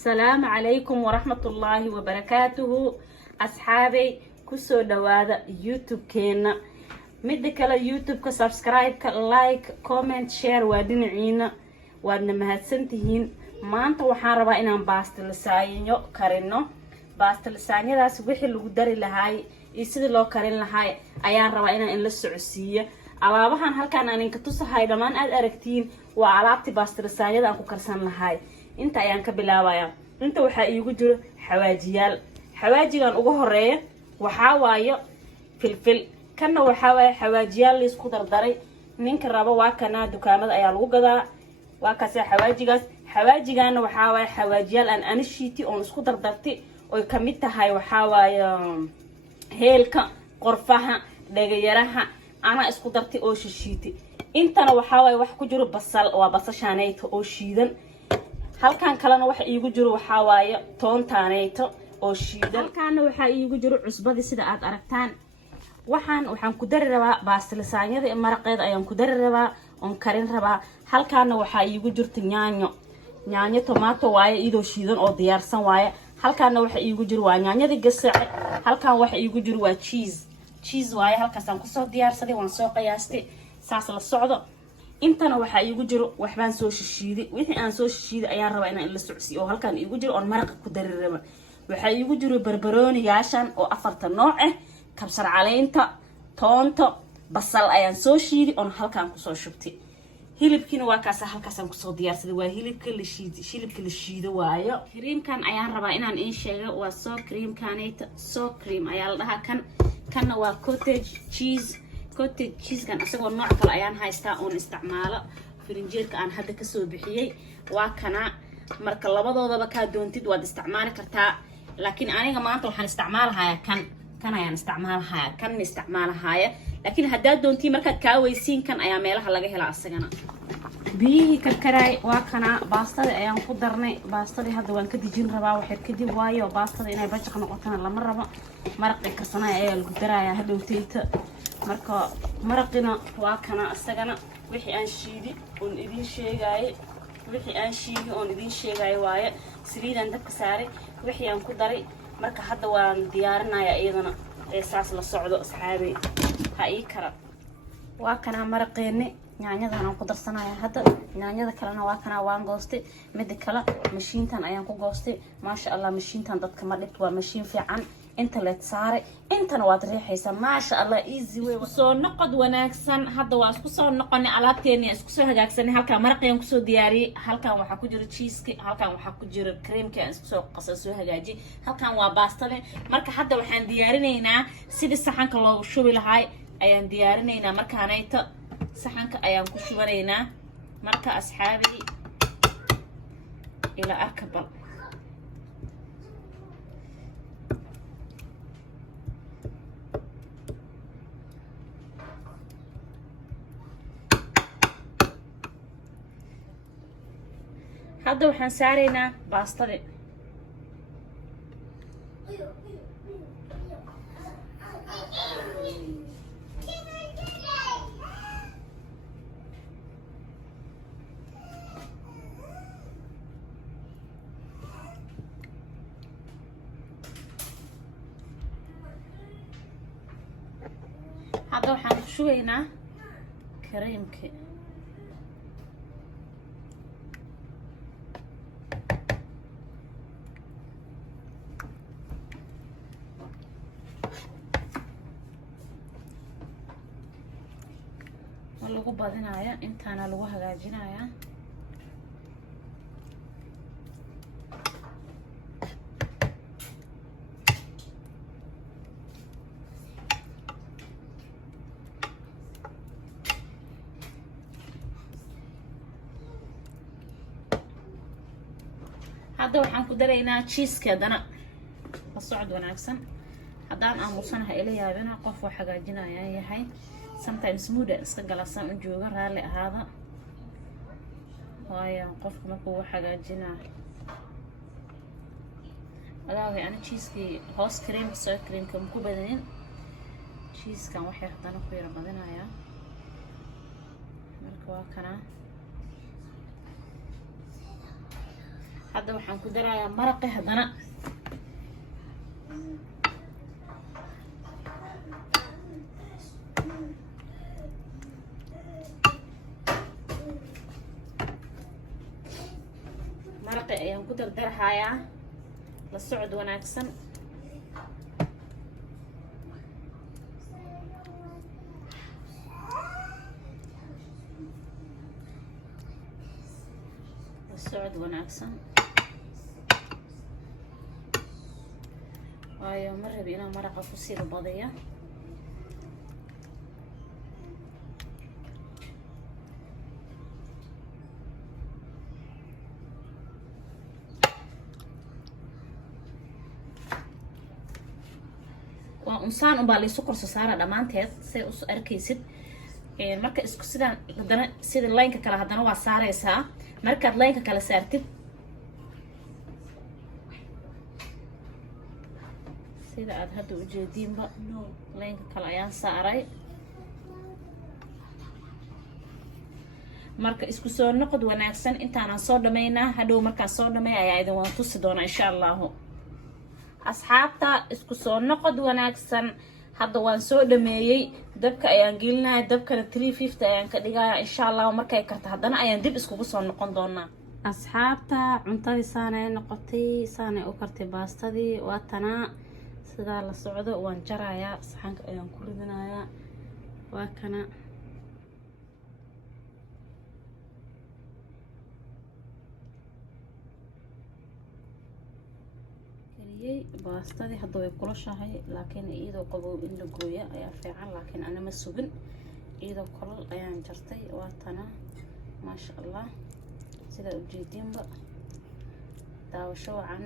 السلام عليكم ورحمة الله وبركاته أصحابي كسو دوادا يوتيوب كينا مدك على يوتيوب كسبسكرايب كلايك كومنت شير وادين عينا وادنا مهدسنتهين ما انت وحان ربا انان باستلساينيو كارينو باستلساينيو داس وحي لغو داري لهاي إيسيدي لو كارين لهاي ayaan rabaa inaan in la socodsiiyo alaabahan halkaan aan inka tusahay dhamaan aad aragtiin waa alaabti baastirisaayada aan ku karsan lahay inta ayaan ka bilaabayaa inta waxa iigu jiro xawaajigan ugu horeeya waxa waayo filfil kana waxa waayo xawaajiyaal la isku dardaray ninka raba waa kana dukaamada ayaa lagu gadaa waa kaas xawaajigan waxa waayo xawaajiyaal aan anishiiti oo isku dardartay oo kamid tahay waxa waayo heelka qorfaha dhagayaraha ana isku dartay oo shishiitay intana waxa way wax ku jiro basal waa basashaanayto oo shiidan halkan kalena waxa iigu jiro waxa waaye toontaanayto oo shiidan halkaana waxa iigu jiro cusbadi sida aad aragtaan waxaan ku dari rabaa baastilisaanyada maraqeed ayaan ku dari rabaa on karin rabaa halkaana waxa iigu jirto yaanyo tomato waaye idoo shiidan oo diyaarsan waaye halkaana waxa iigu jiro waa yaanyada gasac halkan waxa iigu jiro waa cheese waaye halkaas aan ku soo diyaarsaday waan soo qiyaastay saas la socdo intana waxa iigu jiro waxbaan soo shishiiday wixii aan soo shishiiday ayaan rabaa inaan la socodsiiyo oo halkan iigu jiro on maraq ku dari raba waxa iigu jiro barbarooni gaashan oo afarta nooc ah kabsar caleenta toonto basal ayaan soo shiiday on halkan ku soo shubtay hilibkiina waa kaas halkaas aan ku soo diyaarsaday waa hilibka la shiido waayo creamkan ayaan rabaa inaan in sheego waa soo creamkanayta soo cream ayaa la dhahaa kana waa cottage cheese kan asagoo nooc kale ayaan haystaa oon isticmaalo firinjeerka aan hadda ka soo bixiyay waa kana marka labadoodaba ka doontid waad isticmaali kartaa laakiin aniga maanta waxaan isticmaalayaa kan ayaan isticmaalayaa laakiin haddaad doontii markaad kaa weysiin kan ayaa meelaha laga helaa asagana biyihii karkaraay waa kana baastada ayaan ku darnay baastadii hadda waan ka dijin rabaa waxay kadib waayo baastada inay bajaq noqotana lama rabo maraqii karsanay ayaa lagu darayaa hadhowtayta marka maraqina waa kana asagana wixii aan shiidi oon idin sheegay waaye saliidan dabka saaray wixii aan ku daray marka hadda waan diyaarinayaa iyadana ee saas la socdo asxaabay ha ii kara waa kana maraqeeni yaanyadan aan ku darsanaya hadda yaanyada kalena waa kana waan goostay mid kale mashiintan ayaan ku goostay maasha Allah mashiintan dadka ma dhibto waa mashiin fiican inta la saaray intana waad riixaysaa maasha Allah easy way soo noqod wanaagsan hadda waa isku soo noqonay alaabteena isku soo hagaagsanay halka maraqeen ku soo diyaariyay halkan waxa ku jira cheese halkan waxa ku jira creamka aan isku soo qasay soo hagaaji halkan waa baastada marka hadda waxaan diyaarinaynaa sidii saxanka loo shubi lahaay ayaan diyaarinaynaa markaanayta saxanka ayaan ku shubanaynaa marka asxaabi ila arkabal hadda waxaan saaraynaa baastada hadda waxaan ku shubaynaa kareemka lagu badinayaa intaana lagu hagaajinayaa hadda waxaan ku daraynaa cheese-keedana la socod wanaagsan haddaan aamusanahay ila yaabina qof wax hagaajinaya yahay sometimes mood iska galasan u jooga raali ahaada waayo qofku markuu wax hagaajinaa alaawi ana cheese-kii hoos creamka ku badanin cheese-kan waxay hadana ku yara badinayaa marka waa kana hadda waxaan ku darayaa maraqi haddana maraqi ayaan ku dardarahayaa la socod wanaagsan. socod wanaagsan waayo ma rabi inaan maraqa ku sii badiyo. waa unsaan unbaa laysu korso saara dhammaanteed say u arkaysid. marka isku sidaan haddana sida laynka kale haddana waa saaraysaa. markaad laynka kale saartid sida aad hadda ujeediinba laynka kale ayaan saaray. marka isku soo noqod wanaagsan intaanan soo dhamaynaa. hadhow markaan soo dhamay ayaa idin waan tusi doonaa insha allahu. asxaabta isku soo noqod wanaagsan. hadda waan soo dhameeyey. dabka ayaan gelinaya. dabkana 350 ayaan ka dhigaya insha allah. markay karto haddana ayaan dib iskugu soo noqon doonaa. asxaabta cuntadii saanay noqotay. saanay u kartay baastadii. waa tanaa sidaa la socdo waan jarayaa. saxanka ayaan ku ridinayaa. waa kana baastadii hadda way kulashahay laakiin iyadoo qabow in la gooya ayaa fiican. laakiin ana ma sugin iyadoo kulal ayaan jartay. waa tana maasha allah sida ujeediinba. daawasho wacan.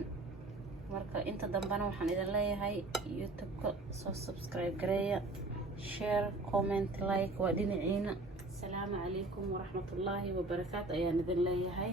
marka inta dambana waxaan idin leeyahay youtube-ka soo subscribe gareeya, share, comment, like waa dhinaciina. asalaamu calaykum waraxmatullaahi wabarakaatu ayaan idin leeyahay.